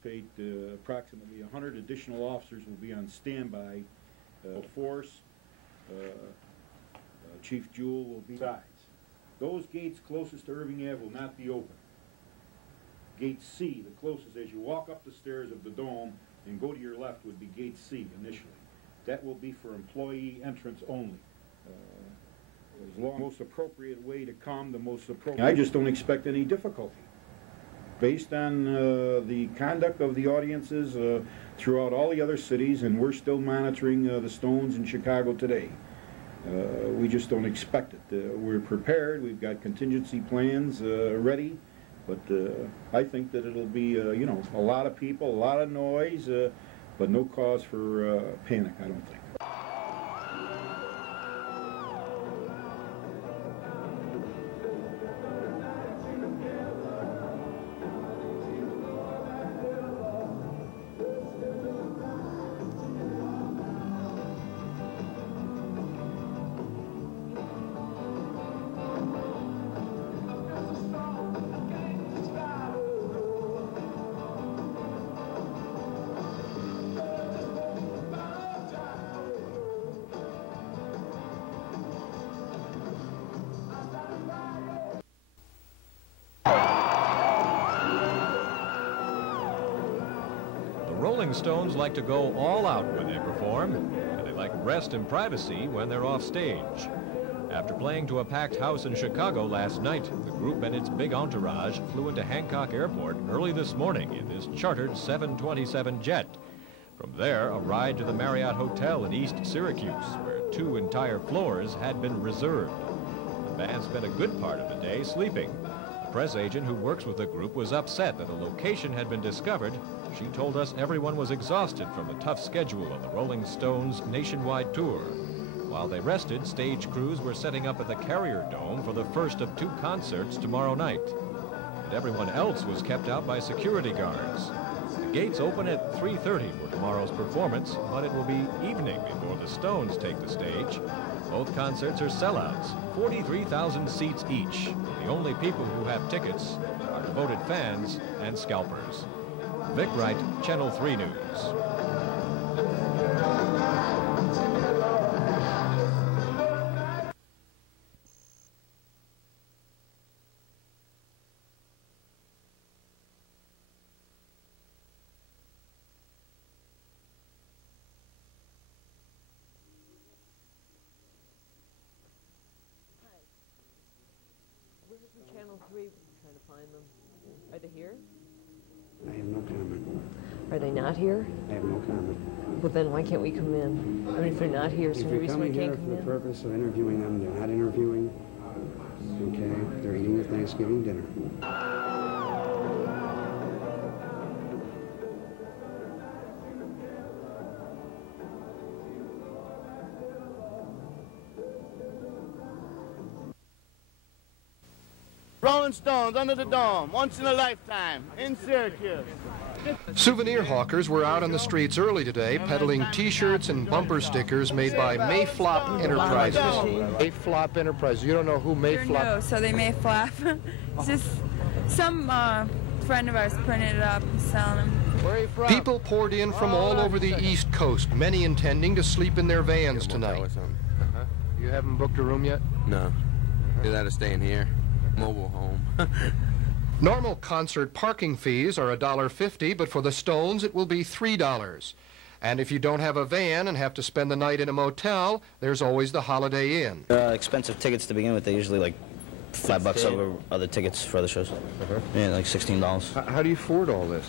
anticipate approximately 100 additional officers will be on standby. Force, Chief Jewell will be sides. Those gates closest to Irving Ave will not be open. Gate C, the closest as you walk up the stairs of the dome and go to your left, would be Gate C initially. That will be for employee entrance only. The most appropriate way to come, the most appropriate. I just don't expect any difficulty. Based on the conduct of the audiences throughout all the other cities, and we're still monitoring the Stones in Chicago today. We just don't expect it. We're prepared. We've got contingency plans ready, but I think that it'll be, you know, a lot of people, a lot of noise, but no cause for panic, I don't think. Rolling Stones like to go all out when they perform, and they like rest and privacy when they're off stage. After playing to a packed house in Chicago last night, the group and its big entourage flew into Hancock Airport early this morning in this chartered 727 jet. From there, a ride to the Marriott Hotel in East Syracuse, where 2 entire floors had been reserved. The band spent a good part of the day sleeping. The press agent who works with the group was upset that a location had been discovered. She told us everyone was exhausted from the tough schedule of the Rolling Stones nationwide tour. While they rested, stage crews were setting up at the Carrier Dome for the first of 2 concerts tomorrow night. And everyone else was kept out by security guards. The gates open at 3:30 for tomorrow's performance, but it will be evening before the Stones take the stage. Both concerts are sellouts, 43,000 seats each. The only people who have tickets are devoted fans and scalpers. Vic Wright, Channel 3 News. We're from Channel 3 trying to find them. Are they here? I have no comment. Are they not here? I have no comment. Well, then why can't we come in? I mean, if they're not here, is there any reason we can't come in? If you're coming here for the purpose of interviewing them, they're not interviewing. Okay? They're eating their Thanksgiving dinner. Rolling Stones under the dome, once in a lifetime, in Syracuse. Souvenir hawkers were out on the streets early today peddling T-shirts and bumper stickers made by Mayflop Enterprises. Mayflop Enterprises. You don't know who Mayflop? No, so they Mayflop. It's just some friend of ours printed it up and selling them. Where are you from? People poured in from all over the East Coast, many intending to sleep in their vans tonight. You haven't booked a room yet? No. You'll have to stay in here. Mobile home. Normal concert parking fees are $1.50, but for the Stones it will be $3. And if you don't have a van and have to spend the night in a motel, there's always the Holiday Inn. Expensive tickets to begin with. They're usually like $5 over other tickets for other shows. Yeah, like $16. How do you afford all this?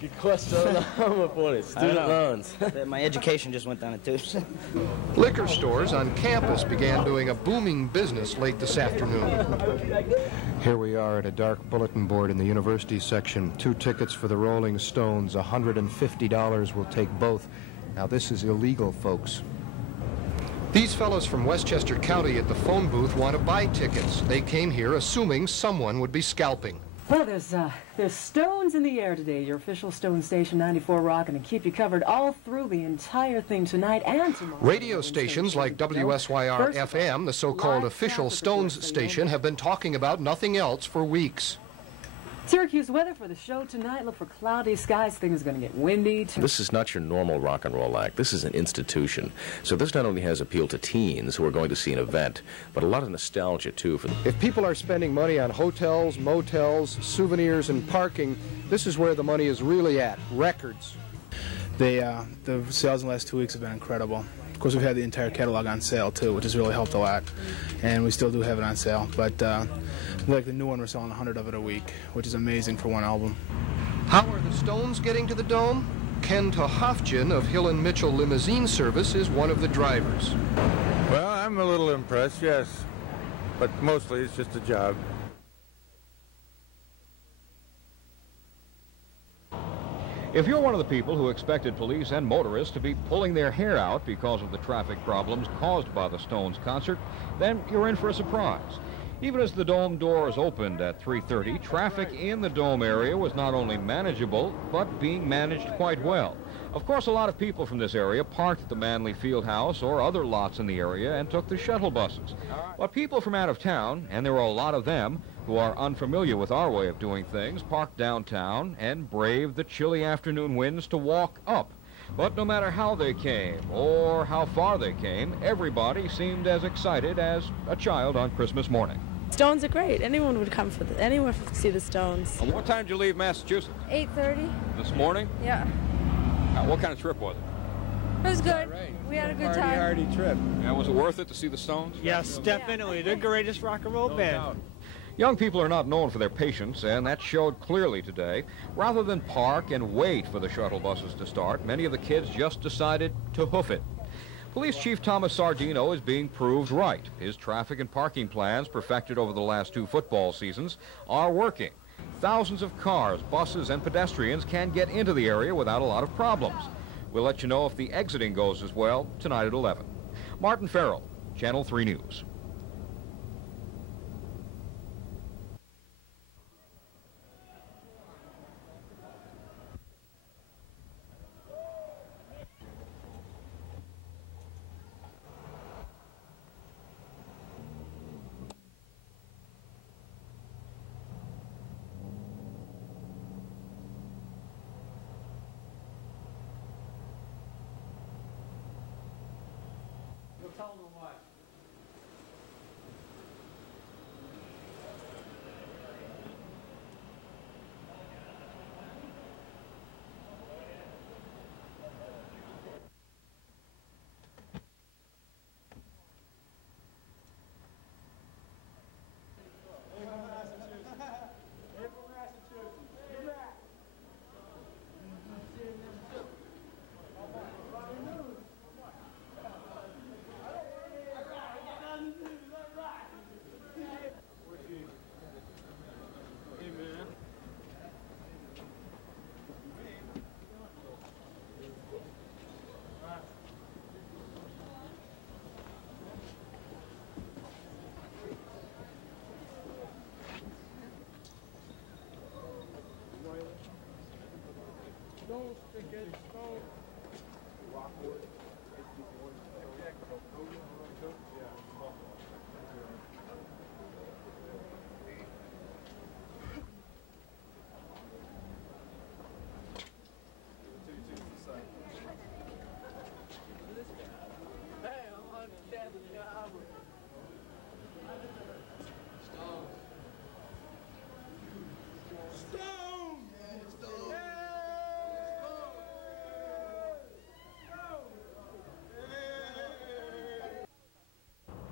Good question. I'm afford it. Student loans. My education just went down in tubes. Liquor stores on campus began doing a booming business late this afternoon. Here we are at a dark bulletin board in the university section. 2 tickets for the Rolling Stones. $150 will take both. Now this is illegal, folks. These fellows from Westchester County at the phone booth want to buy tickets. They came here assuming someone would be scalping. Well, there's Stones in the air today. Your official Stone Station 94 Rock, and to keep you covered all through the entire thing tonight and tomorrow. Radio stations like WSYR-FM, the so-called official Stones station, have been talking about nothing else for weeks. Syracuse weather for the show tonight. Look for cloudy skies. Things are going to get windy. This is not your normal rock and roll act. This is an institution. So this not only has appeal to teens who are going to see an event, but a lot of nostalgia, too. If people are spending money on hotels, motels, souvenirs, and parking, this is where the money is really at, records. The sales in the last 2 weeks have been incredible. Of course, we've had the entire catalog on sale, too, which has really helped a lot. And we still do have it on sale. But like the new one, we're selling 100 of it a week, which is amazing for one album. How are the Stones getting to the Dome? Ken Tohofjan of Hill & Mitchell Limousine Service is one of the drivers. Well, I'm a little impressed, yes. But mostly it's just a job. If you're one of the people who expected police and motorists to be pulling their hair out because of the traffic problems caused by the Stones concert, then you're in for a surprise. Even as the Dome doors opened at 3:30, traffic in the Dome area was not only manageable, but being managed quite well. Of course, a lot of people from this area parked at the Manley Fieldhouse or other lots in the area and took the shuttle buses. But people from out of town, and there were a lot of them, who are unfamiliar with our way of doing things, parked downtown and braved the chilly afternoon winds to walk up. But no matter how they came or how far they came, everybody seemed as excited as a child on Christmas morning. Stones are great. Anyone would come anyone to see the Stones. What time did you leave Massachusetts? 8:30. This morning? Yeah. What kind of trip was it? It was good. We had a good time. Hardy trip. Yeah, was it worth it to see the Stones? Yes, definitely. The greatest rock and roll band. Young people are not known for their patience, and that showed clearly today. Rather than park and wait for the shuttle buses to start, many of the kids just decided to hoof it. Police Chief Thomas Sardino is being proved right. His traffic and parking plans, perfected over the last 2 football seasons, are working. Thousands of cars, buses, and pedestrians can get into the area without a lot of problems. We'll let you know if the exiting goes as well tonight at 11. Martin Farrell, Channel 3 News.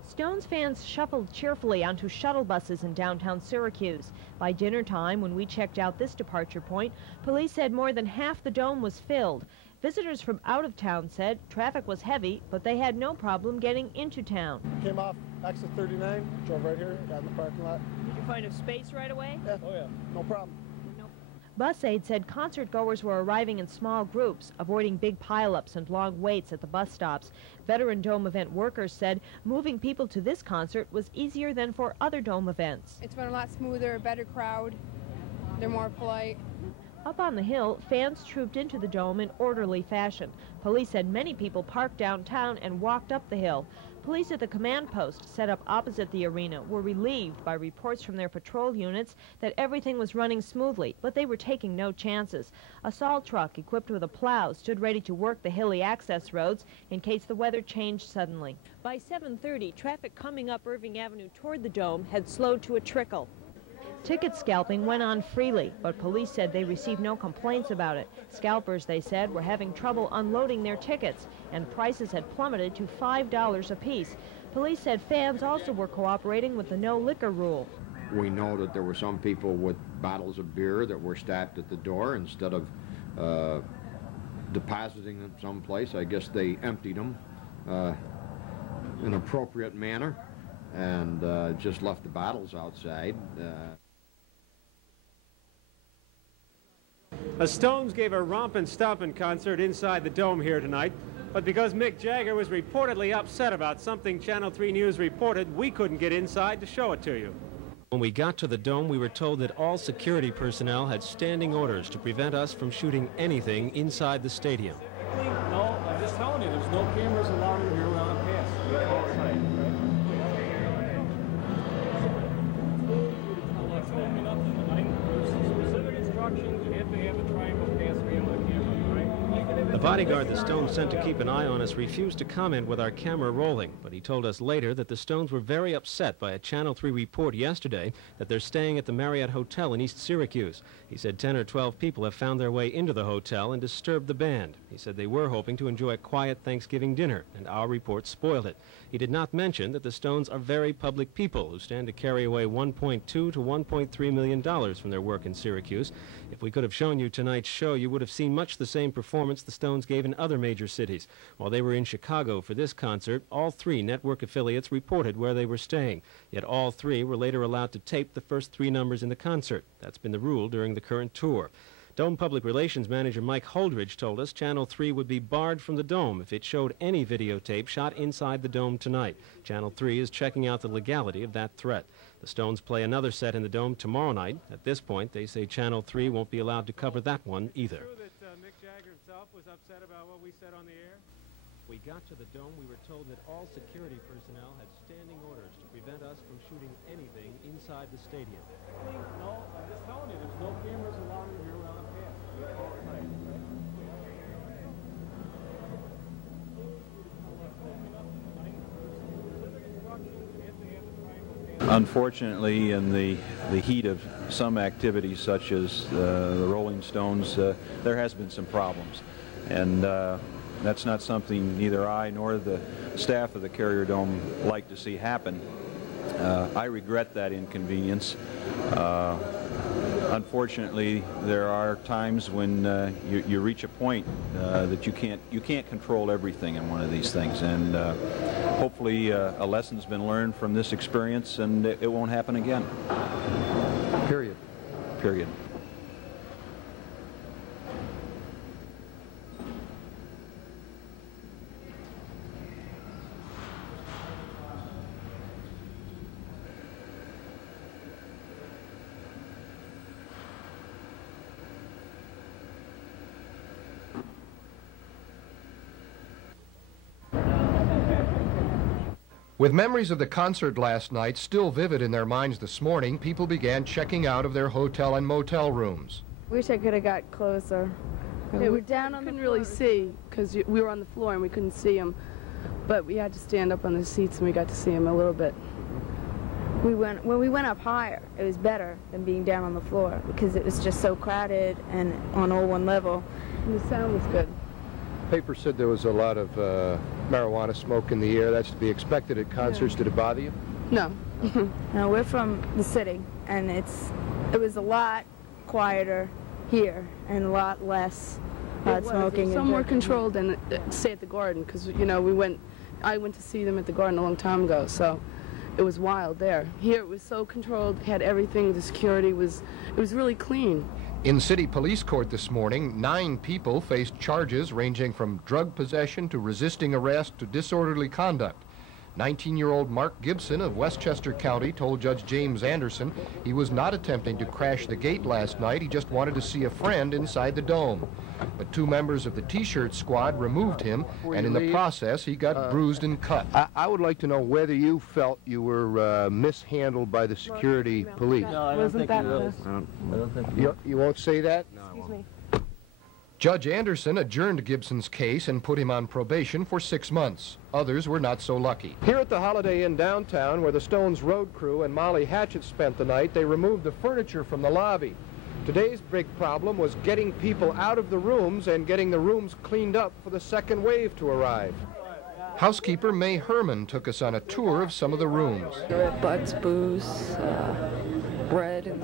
Stones fans shuffled cheerfully onto shuttle buses in downtown Syracuse. By dinner time, when we checked out this departure point, police said more than half the Dome was filled. Visitors from out of town said traffic was heavy, but they had no problem getting into town. Came off exit 39, drove right here, got in the parking lot. Did you find a space right away? Yeah. Oh, yeah. No problem. Bus aide said concert-goers were arriving in small groups, avoiding big pileups and long waits at the bus stops. Veteran Dome event workers said moving people to this concert was easier than for other Dome events. It's been a lot smoother, a better crowd. They're more polite. Up on the hill, fans trooped into the dome in orderly fashion. Police said many people parked downtown and walked up the hill. Police at the command post set up opposite the arena were relieved by reports from their patrol units that everything was running smoothly, but they were taking no chances. A salt truck equipped with a plow stood ready to work the hilly access roads in case the weather changed suddenly. By 7:30, traffic coming up Irving Avenue toward the dome had slowed to a trickle. Ticket scalping went on freely, but police said they received no complaints about it. Scalpers, they said, were having trouble unloading their tickets, and prices had plummeted to $5 apiece. Police said fans also were cooperating with the no liquor rule. We know that there were some people with bottles of beer that were stacked at the door. Instead of depositing them someplace, I guess they emptied them in an appropriate manner and just left the bottles outside. The Stones gave a rompin' stompin' concert inside the dome here tonight, but because Mick Jagger was reportedly upset about something Channel 3 News reported, we couldn't get inside to show it to you. When we got to the dome, we were told that all security personnel had standing orders to prevent us from shooting anything inside the stadium. No, I'm just telling you, there's no cameras allowed in here without a pass. The bodyguard the Stones sent to keep an eye on us refused to comment with our camera rolling, but he told us later that the Stones were very upset by a Channel 3 report yesterday that they're staying at the Marriott Hotel in East Syracuse. He said 10 or 12 people have found their way into the hotel and disturbed the band. He said they were hoping to enjoy a quiet Thanksgiving dinner, and our report spoiled it. He did not mention that the Stones are very public people who stand to carry away $1.2 to $1.3 million from their work in Syracuse. If we could have shown you tonight's show, you would have seen much the same performance the Stones gave in other major cities. While they were in Chicago for this concert, all 3 network affiliates reported where they were staying. Yet all 3 were later allowed to tape the first 3 numbers in the concert. That's been the rule during the current tour. Dome Public Relations Manager Mike Holdridge told us Channel 3 would be barred from the Dome if it showed any videotape shot inside the Dome tonight. Channel 3 is checking out the legality of that threat. The Stones play another set in the Dome tomorrow night. At this point, they say Channel 3 won't be allowed to cover that one either. Is it true that Mick Jagger himself was upset about what we said on the air? We got to the Dome, we were told that all security personnel had standing orders to prevent us from shooting anything inside the stadium. No, I'm just telling you, there's no cameras allowed in here without a pass. Unfortunately, in the heat of some activities such as the Rolling Stones, there has been some problems. And that's not something neither I nor the staff of the Carrier Dome like to see happen. I regret that inconvenience. Unfortunately, there are times when you reach a point that you can't control everything in one of these things, and hopefully a lesson's been learned from this experience, and it won't happen again. Period. Period. With memories of the concert last night still vivid in their minds this morning, people began checking out of their hotel and motel rooms. Wish I could have got closer. Yeah, we're down on the floor. Couldn't really see because we were on the floor and we couldn't see them, but we had to stand up on the seats and we got to see them a little bit. When we went up higher, it was better than being down on the floor because it was just so crowded and on all one level. And the sound was good. Paper said there was a lot of marijuana smoke in the air. That's to be expected at concerts. Yeah. Did it bother you? No. No, we're from the city, and it was a lot quieter here and a lot less smoking. Some more controlled than say at the Garden, because I went to see them at the Garden a long time ago, so it was wild there. Here it was so controlled, had everything. The security it was really clean. In city police court this morning, 9 people faced charges ranging from drug possession to resisting arrest to disorderly conduct. 19-year-old Mark Gibson of Westchester County told Judge James Anderson he was not attempting to crash the gate last night. He just wanted to see a friend inside the dome. But two members of the T-shirt squad removed him, and in the process, he got bruised and cut. I would like to know whether you felt you were mishandled by the security police. No, I don't think it was. I don't think You won't say that? No, I won't. Judge Anderson adjourned Gibson's case and put him on probation for 6 months. Others were not so lucky. Here at the Holiday Inn downtown, where the Stones road crew and Molly Hatchet spent the night, they removed the furniture from the lobby. Today's big problem was getting people out of the rooms and getting the rooms cleaned up for the second wave to arrive. Housekeeper May Herman took us on a tour of some of the rooms. Cigarette butts, booze, bread, and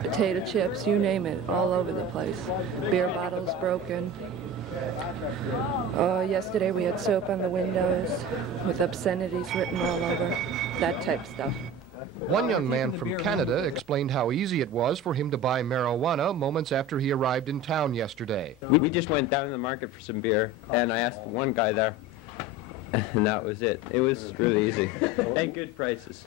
potato chips, you name it, all over the place. Beer bottles broken. Yesterday we had soap on the windows with obscenities written all over, that type of stuff. One young man from Canada explained how easy it was for him to buy marijuana moments after he arrived in town yesterday. We just went down to the market for some beer, and I asked one guy there, and that was it. It was really easy, and good prices.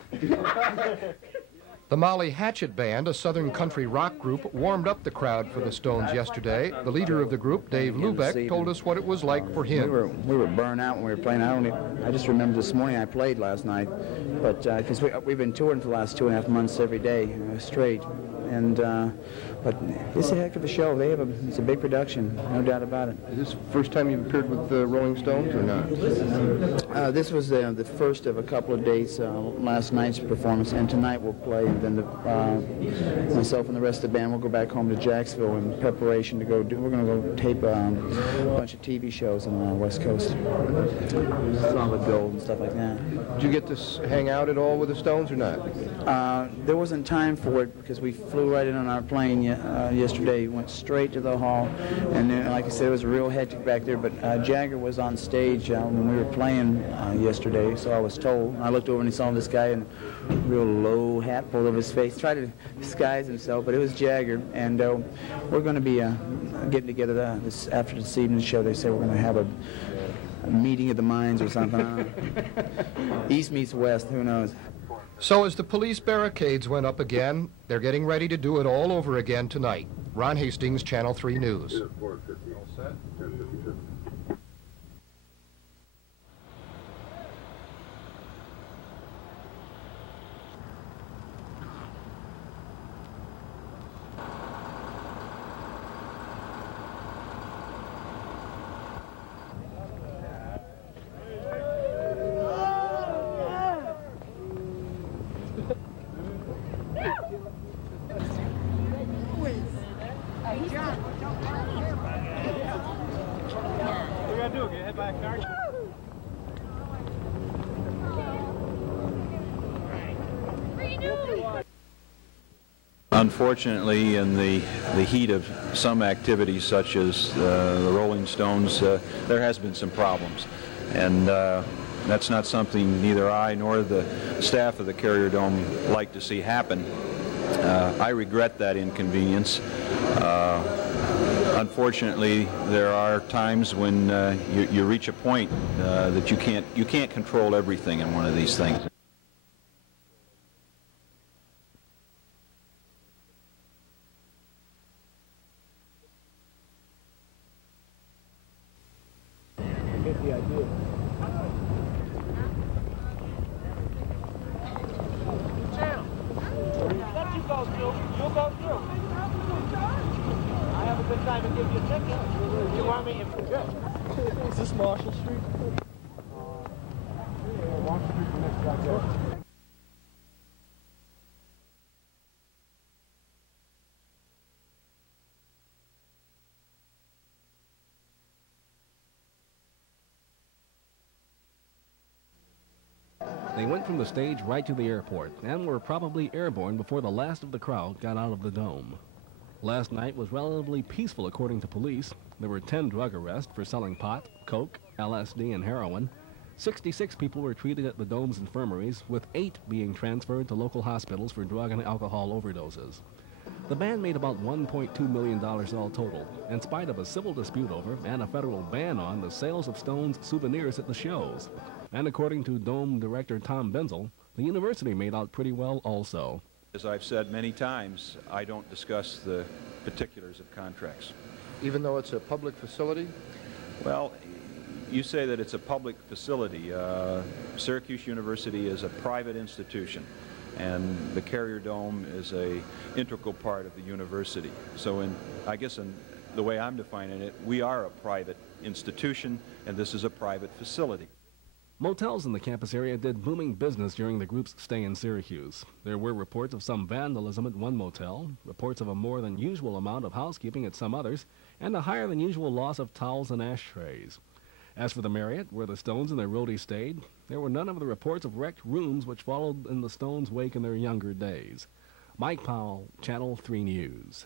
The Molly Hatchet Band, a southern country rock group, warmed up the crowd for the Stones yesterday. The leader of the group, Dave Lubeck, told us what it was like for him. We were burned out when we were playing. I just remember this morning I played last night, but because we've been touring for the last 2.5 months every day straight, and but it's a heck of a show. It's a big production, no doubt about it. Is this the first time you've appeared with the Rolling Stones or not? This was the first of a couple of dates. Last night's performance, and tonight we'll play. And then myself and the rest of the band will go back home to Jacksonville in preparation to go. We're going to go tape a bunch of TV shows on the West Coast, Solid Gold and stuff like that. Did you get to hang out at all with the Stones or not? There wasn't time for it because we flew right in on our plane yesterday. Went straight to the hall, and then, like I said, it was real hectic back there. But Jagger was on stage when we were playing yesterday, so I was told. I looked over and saw this guy in a real low hat pulled over his face, tried to disguise himself, but it was Jagger. And we're going to be getting together after this evening's show. They say we're going to have a meeting of the minds or something. East meets West, who knows? So as the police barricades went up again, they're getting ready to do it all over again tonight. Ron Hastings, Channel 3 News. Unfortunately, in the heat of some activities such as the Rolling Stones, there has been some problems. And that's not something neither I nor the staff of the Carrier Dome like to see happen. I regret that inconvenience. Unfortunately, there are times when you reach a point that you can't control everything in one of these things. The idea. Let you go through. You'll go through. I have a good time and give you a ticket. You want me? Is this Marshall Street? Marshall Street, the next guy. They went from the stage right to the airport and were probably airborne before the last of the crowd got out of the dome. Last night was relatively peaceful according to police. There were 10 drug arrests for selling pot, coke, LSD, and heroin. 66 people were treated at the dome's infirmaries, with 8 being transferred to local hospitals for drug and alcohol overdoses. The band made about $1.2 million all total, in spite of a civil dispute over and a federal ban on the sales of Stones souvenirs at the shows. And according to Dome Director Tom Benzel, the university made out pretty well also. As I've said many times, I don't discuss the particulars of contracts. Even though it's a public facility? Well, you say that it's a public facility. Syracuse University is a private institution, and the Carrier Dome is an integral part of the university. So I guess in the way I'm defining it, we are a private institution, and this is a private facility. Motels in the campus area did booming business during the group's stay in Syracuse. There were reports of some vandalism at one motel, reports of a more than usual amount of housekeeping at some others, and a higher than usual loss of towels and ashtrays. As for the Marriott, where the Stones and their roadies stayed, there were none of the reports of wrecked rooms which followed in the Stones' wake in their younger days. Mike Powell, Channel 3 News.